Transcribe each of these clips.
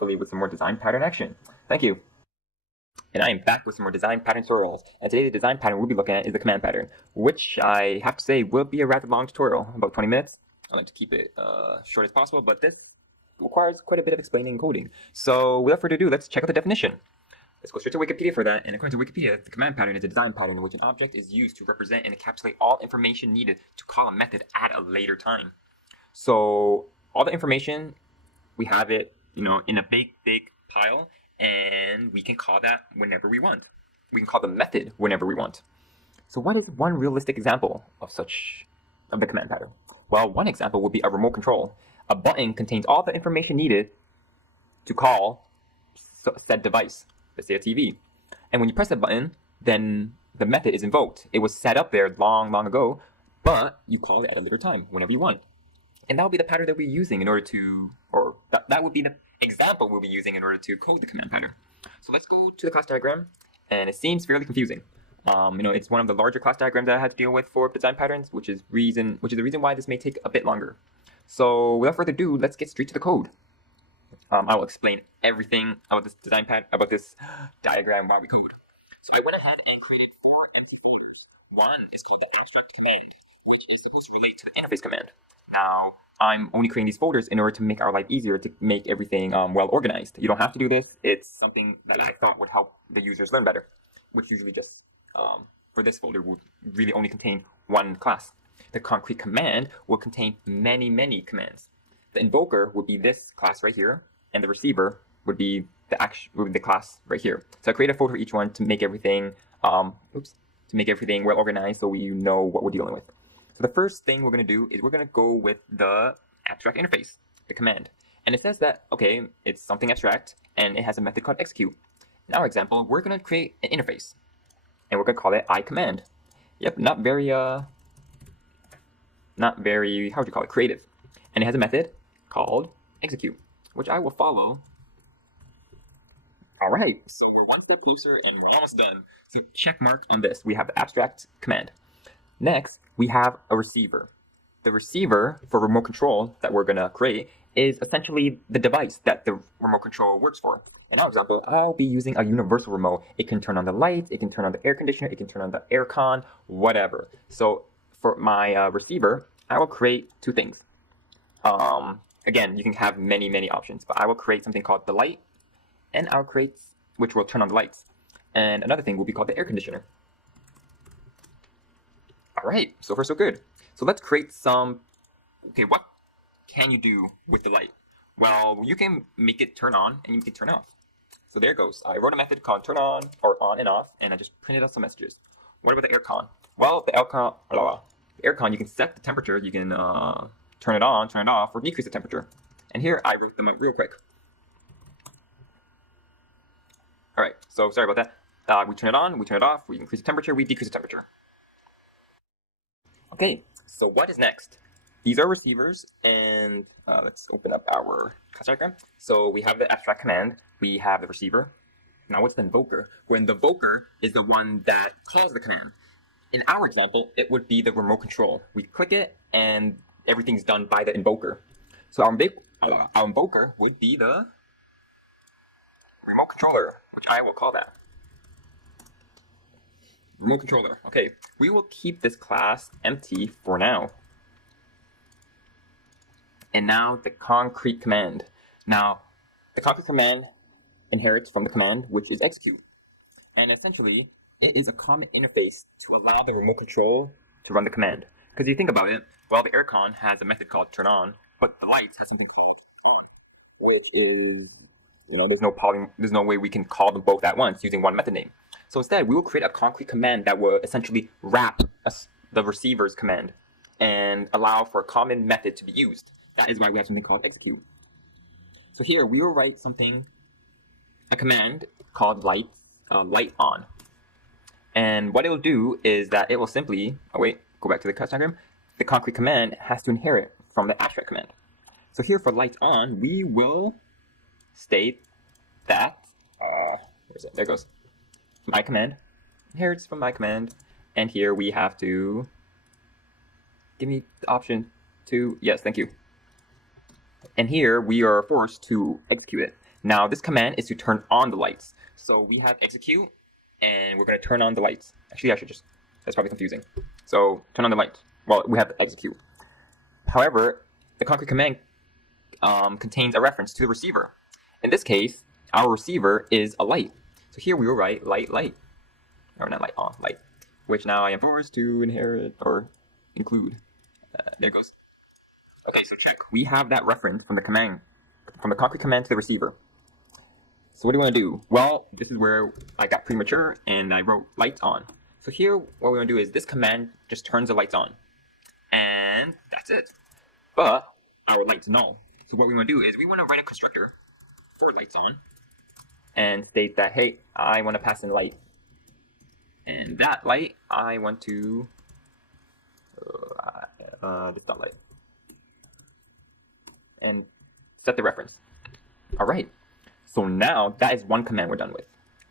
hopefully with some more design pattern action. Thank you. And I am back with some more design pattern tutorials. And today the design pattern we'll be looking at is the command pattern, which I have to say will be a rather long tutorial, about 20 minutes. I like to keep it short as possible, but this requires quite a bit of explaining and coding. So without further ado, let's check out the definition. Let's go straight to Wikipedia for that. And according to Wikipedia, the command pattern is a design pattern in which an object is used to represent and encapsulate all information needed to call a method at a later time. So all the information, we have it, in a big pile, and we can call that whenever we want. We can call the method whenever we want. So what is one realistic example of the command pattern? Well, one example would be a remote control. A button contains all the information needed to call said device, let's say a TV. And when you press that button, then the method is invoked. It was set up there long ago, but you call it at a later time, whenever you want. And that would be the pattern that we're using in order to, or that would be the example we'll be using in order to code the command pattern. So let's go to the class diagram, and it seems fairly confusing. It's one of the larger class diagrams that I had to deal with for design patterns, which is the reason why this may take a bit longer. So without further ado, let's get straight to the code. I will explain everything about this about this diagram while we code. So I went ahead and created 4 empty folders. One is called the abstract command, which is supposed to relate to the interface command. Now, I'm only creating these folders in order to make our life easier, to make everything well organized. You don't have to do this. It's something that I thought would help the users learn better, which usually just, for this folder, would really only contain one class. The concrete command will contain many commands. The invoker would be this class right here, and the receiver would be the class right here. So I created a folder for each one to make everything, well organized, so we know what we're dealing with. So the first thing we're going to do is we're going to go with the abstract interface, the command. And it says that, okay, it's something abstract, and it has a method called execute. In our example, we're going to create an interface, and we're going to call it iCommand. Yep, not very, how would you call it, creative. And it has a method called execute, which I will follow. All right, so we're one step closer, and we're almost done. So check mark on this. We have the abstract command. Next, we have a receiver. The receiver for remote control that we're going to create is essentially the device that the remote control works for. In our example, I'll be using a universal remote. It can turn on the lights, it can turn on the air conditioner, it can turn on the air con, whatever. So for my receiver, I will create 2 things. Again, you can have many options, but I will create something called the light, and I'll create, which will turn on the lights. And another thing will be called the air conditioner. All right, so far so good. So let's create some, okay, what can you do with the light? Well, you can make it turn on and you can turn off. So there it goes. I wrote a method called turn on or on and off, and I just printed out some messages. What about the aircon? Well, the aircon, you can set the temperature, you can turn it on, turn it off, or decrease the temperature. And here I wrote them out real quick. All right, so sorry about that. We turn it on, we turn it off, we increase the temperature, we decrease the temperature. Okay, so what is next? These are receivers, and let's open up our class diagram. So we have the abstract command, we have the receiver. Now what's the invoker? Well, the invoker is the one that calls the command. In our example, it would be the remote control. We click it, and everything's done by the invoker. So our invoker would be the remote controller, which I will call that. Remote controller. Okay, we will keep this class empty for now. And now the concrete command. Now, the concrete command inherits from the command, which is execute. And essentially, it is a common interface to allow the remote control to run the command. Because you think about it, well, the aircon has a method called turn on, but the lights has something called on, which is, there's no way we can call them both at once using one method name. So instead, we will create a concrete command that will essentially wrap the receiver's command and allow for a common method to be used. That is why we have something called execute. So here, we will write a command called light on. And what it will do is that it will simply, go back to the class diagram. The concrete command has to inherit from the abstract command. So here for light on, we will state that, where is it? There it goes. My command inherits from my command, and here we have to give me the option to, yes, thank you. And here we are forced to execute it. Now this command is to turn on the lights. So we have execute, and we're going to turn on the lights. Actually, I should just, that's probably confusing. So turn on the lights. Well, we have execute. However, the concrete command contains a reference to the receiver. In this case, our receiver is a light. So here we will write light, light. Or not light, on, light. Which now I am forced to inherit or include. There it goes. Okay, so check. We have that reference from the command, from the concrete command to the receiver. So what do you want to do? Well, this is where I got premature and I wrote lights on. So here, what we want to do is this command just turns the lights on. And that's it. But our light's null. So what we want to do is we want to write a constructor for lights on and state that, hey, I want to pass in light. And that light, I want to, this dot light. And set the reference. All right. So now that is one command we're done with.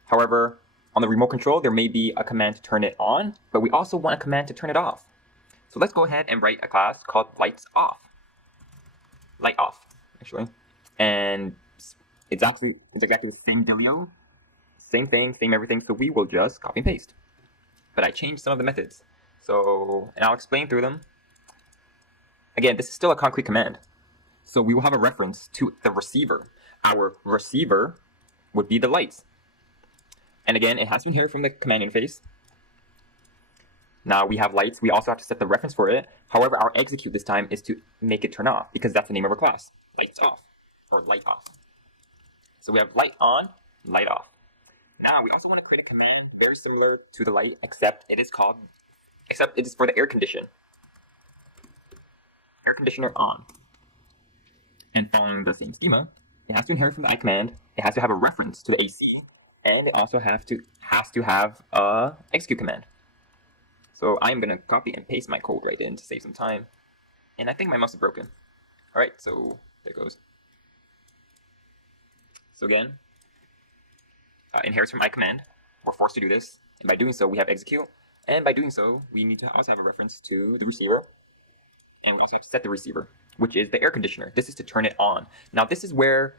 However, on the remote control, there may be a command to turn it on, but we also want a command to turn it off. So let's go ahead and write a class called lights off. Light off, actually. And it's exactly the same dealio, same thing, same everything. So we will just copy and paste. But I changed some of the methods. So, and I'll explain through them. Again, this is still a concrete command. So we will have a reference to the receiver. Our receiver would be the lights. And again, it has to inherit from the command interface. Now we have lights. We also have to set the reference for it. However, our execute this time is to make it turn off because that's the name of our class. Lights off or light off. So we have light on, light off. Now we also want to create a command very similar to the light, except it is for the air condition. Air conditioner on. And following the same schema, it has to inherit from the I command. It has to have a reference to the AC, and it also has to have a execute command. So I'm gonna copy and paste my code right in to save some time. And I think my mouse is broken. All right, so there goes. So again, inherits from I command. We're forced to do this, and by doing so, we have execute. And by doing so, we need to also have a reference to the receiver, and we also have to set the receiver, which is the air conditioner. This is to turn it on. Now this is where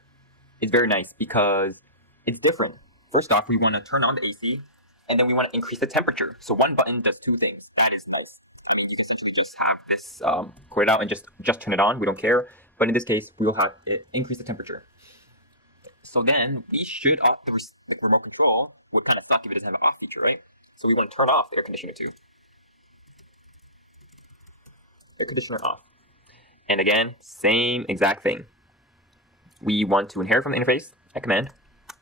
it's very nice because it's different. First off, we want to turn on the AC, and then we want to increase the temperature. So one button does two things. That is nice. I mean, you essentially just have this quit it out and just turn it on. We don't care. But in this case, we will have it increase the temperature. So then we should, the remote control would kind of suck if it doesn't have an off feature, right? So we want to turn off the air conditioner too. Air conditioner off. And again, same exact thing. We want to inherit from the interface, a command.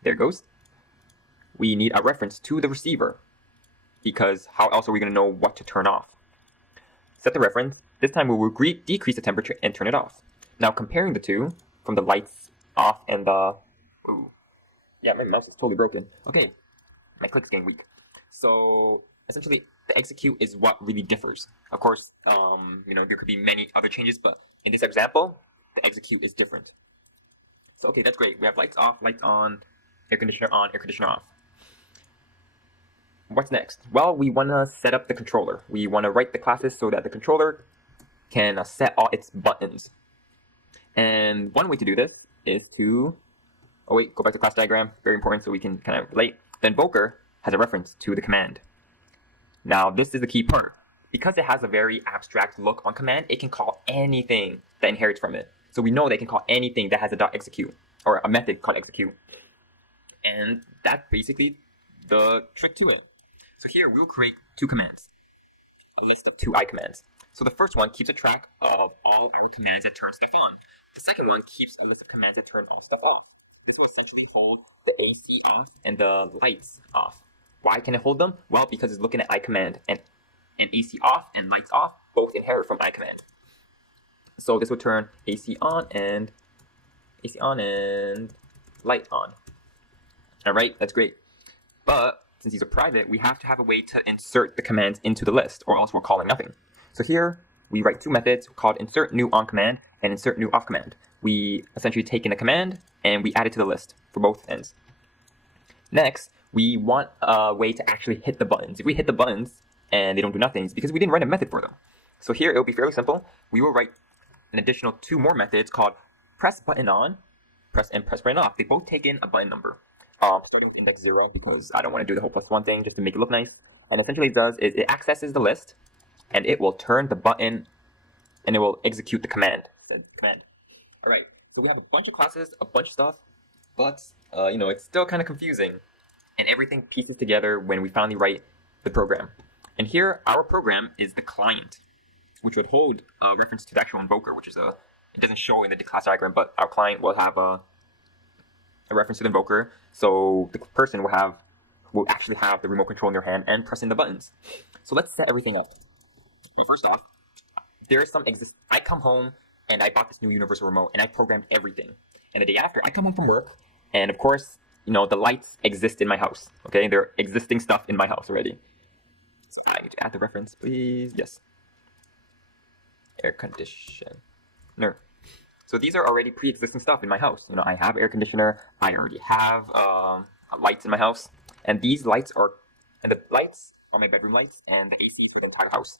There it goes. We need a reference to the receiver because how else are we going to know what to turn off? Set the reference. This time we will decrease the temperature and turn it off. Now comparing the two from the lights off and the... Ooh. Yeah, my mouse is totally broken. Okay, my click's getting weak. So essentially, the execute is what really differs. Of course, there could be many other changes, but in this example, the execute is different. So okay, that's great. We have lights off, lights on, air conditioner on, air conditioner off. What's next? Well, we want to set up the controller. We want to write the classes so that the controller can set all its buttons. And one way to do this is to... Oh wait, go back to class diagram. Very important so we can kind of relate. The invoker has a reference to the command. Now this is the key part. Because it has a very abstract look on command, it can call anything that inherits from it. So we know they can call anything that has a .execute or a method called execute. And that's basically the trick to it. So here we'll create two commands, a list of two I commands. So the first one keeps a track of all our commands that turn stuff on. The second one keeps a list of commands that turn all stuff off. This will essentially hold the AC off and the lights off. Why can it hold them? Well, because it's looking at I command, and AC off and lights off both inherit from I command. So this will turn AC on and light on. All right, that's great. But since these are private, we have to have a way to insert the commands into the list, or else we're calling nothing. So here we write two methods called insert new on command and insert new off command. We essentially take in a command and we add it to the list for both ends. Next, we want a way to actually hit the buttons. If we hit the buttons and they don't do nothing, it's because we didn't write a method for them. So here it will be fairly simple. We will write an additional two more methods called press button on, press and press button off. They both take in a button number. Starting with index 0 because I don't want to do the whole +1 thing just to make it look nice. And essentially it does is it accesses the list and it will turn the button and it will execute the command. Alright, so we have a bunch of classes, a bunch of stuff, but it's still kind of confusing. And everything pieces together when we finally write the program. And here, our program is the client, which would hold a reference to the actual invoker, which is it doesn't show in the class diagram, but our client will have a reference to the invoker, so the person will actually have the remote control in their hand and pressing the buttons. So let's set everything up. Well, first off, there is I come home and I bought this new universal remote and I programmed everything. And the day after, I come home from work and of course, the lights exist in my house. Okay, there are existing stuff in my house already. So I need to add the reference, please. Yes. Air conditioner. So these are already pre-existing stuff in my house. I have air conditioner. I already have lights in my house, and the lights are my bedroom lights, and the AC for the entire house.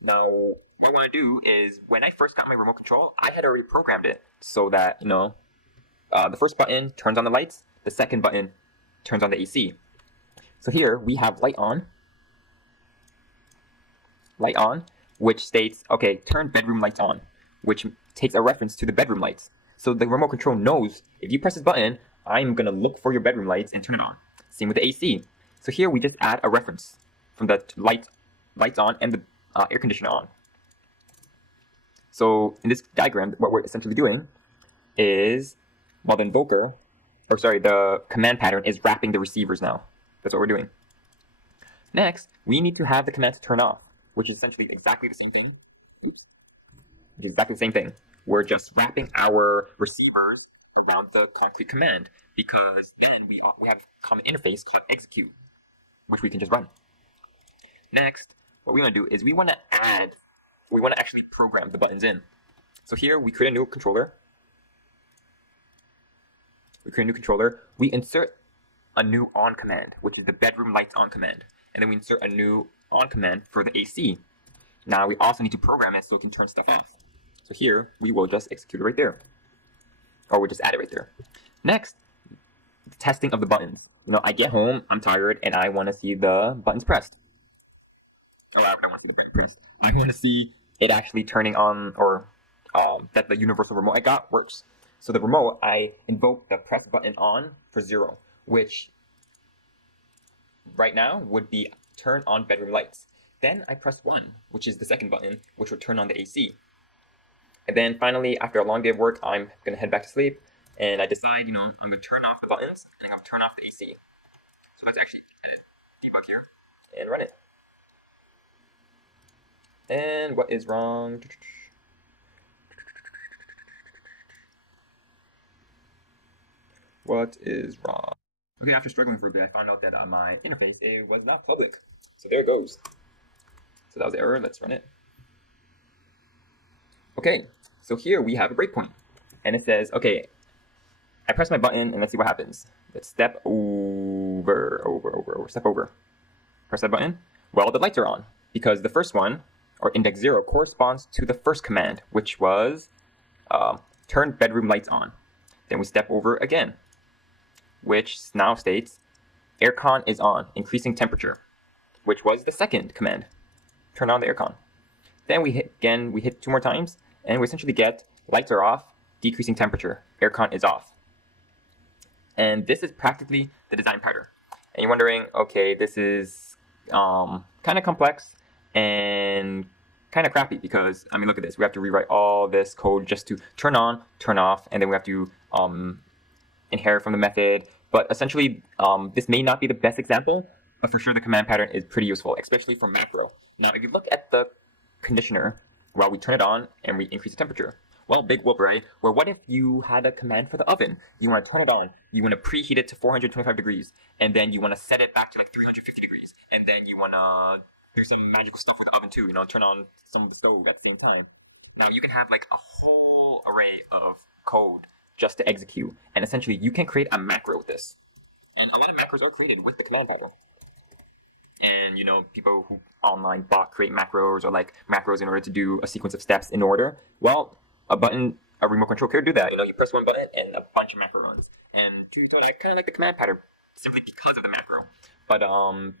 Now, what I want to do is, when I first got my remote control, I had already programmed it so that the first button turns on the lights, the second button turns on the AC. So here we have light on, which states, okay, turn bedroom lights on, which takes a reference to the bedroom lights. So the remote control knows if you press this button, I'm going to look for your bedroom lights and turn it on. Same with the AC. So here we just add a reference from the lights on and the air conditioner on. So in this diagram, what we're essentially doing is, the command pattern is wrapping the receivers now. That's what we're doing. Next, we need to have the command to turn off, which is essentially exactly the same thing. It's exactly the same thing. We're just wrapping our receiver around the concrete command because then we have a common interface called execute, which we can just run. Next, what we want to do is we want to actually program the buttons in. So here we create a new controller. We insert a new on command, which is the bedroom lights on command. And then we insert a new on command for the AC. Now we also need to program it so it can turn stuff off. So here we will just execute it right there. Or we'll just add it right there. Next, the testing of the buttons. I get home, I'm tired, and I want to see the buttons pressed. I want to see it actually turning on, or that the universal remote I got works. So the remote, I invoke the press button on for 0, which right now would be turn on bedroom lights. Then I press 1, which is the second button, which will turn on the AC. And then finally, after a long day of work, I'm going to head back to sleep, and I decide, I'm going to turn off the buttons, and I'm going to turn off the AC. So let's actually debug here, and run it. And what is wrong? What is wrong? Okay, after struggling for a bit, I found out that on my interface, it was not public. So there it goes. So that was the error. Let's run it. Okay, so here we have a breakpoint. And it says, okay, I press my button and let's see what happens. Let's step over. Step over. Press that button. Well, the lights are on because the first one, or index 0, corresponds to the first command, which was turn bedroom lights on. Then we step over again, which now states aircon is on, increasing temperature, which was the second command. Turn on the aircon. Then we hit 2 more times, and we essentially get lights are off, decreasing temperature, aircon is off. And this is practically the design pattern. And you're wondering, okay, this is kind of complex and kind of crappy because, look at this. We have to rewrite all this code just to turn on, turn off, and then we have to inherit from the method. But essentially, this may not be the best example, but for sure the command pattern is pretty useful, especially for macro. Now, if you look at the conditioner, well, we turn it on and we increase the temperature. Well, big whoop, right? Well, what if you had a command for the oven? You want to turn it on, you want to preheat it to 425 degrees, and then you want to set it back to like 350 degrees, and then you want to do some magical stuff with the oven too, turn on some of the stove at the same time. Now, you can have like a whole array of code just to execute, and essentially you can create a macro with this. And a lot of macros are created with the command pattern. And people who create macros or like macros in order to do a sequence of steps in order. Well, a button a remote control could do that. You press one button and a bunch of macro runs. And truth be told, I kind of like the command pattern simply because of the macro. But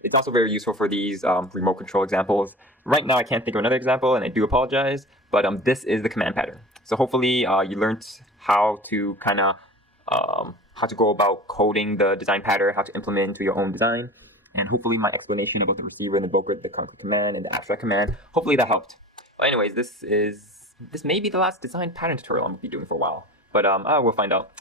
it's also very useful for these remote control examples. Right now, I can't think of another example, and I do apologize. But this is the command pattern. So hopefully, you learned how to kind of how to go about coding the design pattern, how to implement into your own design, and hopefully my explanation about the receiver and the broker, the concrete command and the abstract command, hopefully that helped. But anyways, this may be the last design pattern tutorial I'm gonna be doing for a while, but we'll find out.